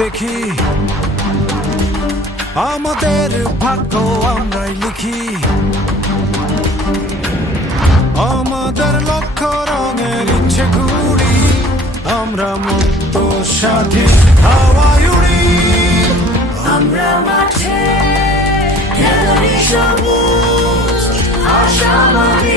দেখি আমাদের ভাগ্য আমরাই লিখি আমাদের লক্ষ্য রঙের ইচ্ছে ঘুরি আমরা মুক্ত স্বাধীন হাওয়ায় উড়ি আমরা মাঠে খেলি সবুজ আশাবাদী